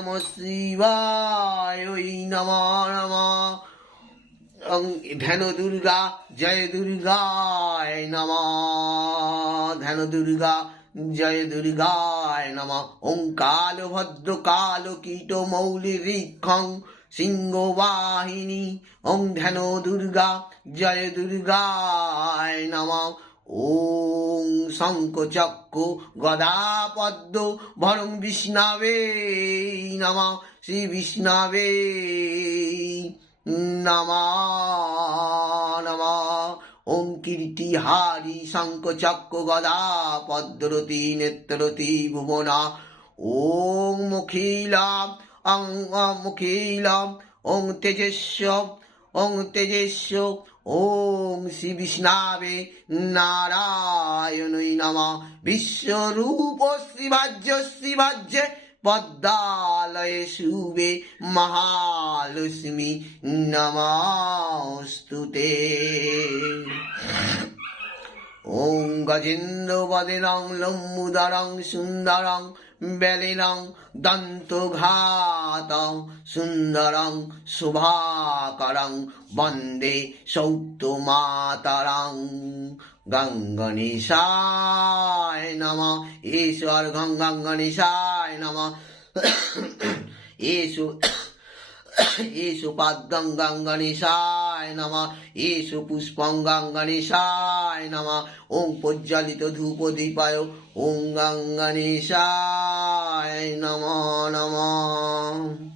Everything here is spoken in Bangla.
নমঃ শিবায় নমঃ ধ্যান দুর্গা জয় দুর্গায় নমঃ ধ্যান দুর্গা জয় দুর্গায় নমঃ ওং কাল ভদ্র কাল কীট মৌলি ঋক্ষং সিংহ বাহিনী ওং ধ্যান দুর্গা জয় দুর্গায় নমঃ ওং শঙ্খ চক্র গদা পদ্ম ভরং বিষ্ণবে নমঃ শ্রী বিষ্ণবে নমঃ নমঃ ওং কীর্তিহারি শঙ্খ চক্র গদা পদ্মরতি নেত্ররতি ভুবনা ওং মুখিলাম মুখিলাম ওং তেজস্ব ওং শ্রী বিষ্ণবে নারায়ণই নমঃ বিশ্বরূপ শিবাজ্যে পদ্মালয়ে শুভে মহালক্ষ্মী নমস্তুতে ওং গজেন্দ্র বদনং লম্বুদরং সুন্দরং বেলিনং দন্তঘাতং সুন্দরং শুভাকরং বন্দে সৌত্যমাতরং গঙ্গণেশায় নমঃ ঈশ্বর গঙ্গণেশায় নমঃ এষু পাদ্যং গঙ্গণেশায় নমঃ এষু পুষ্পং গঙ্গণেশায় নমঃ ওং প্রজ্জ্বলিত ধূপ দীপায় ওং গঙ্গণেশায় নমঃ নমঃ।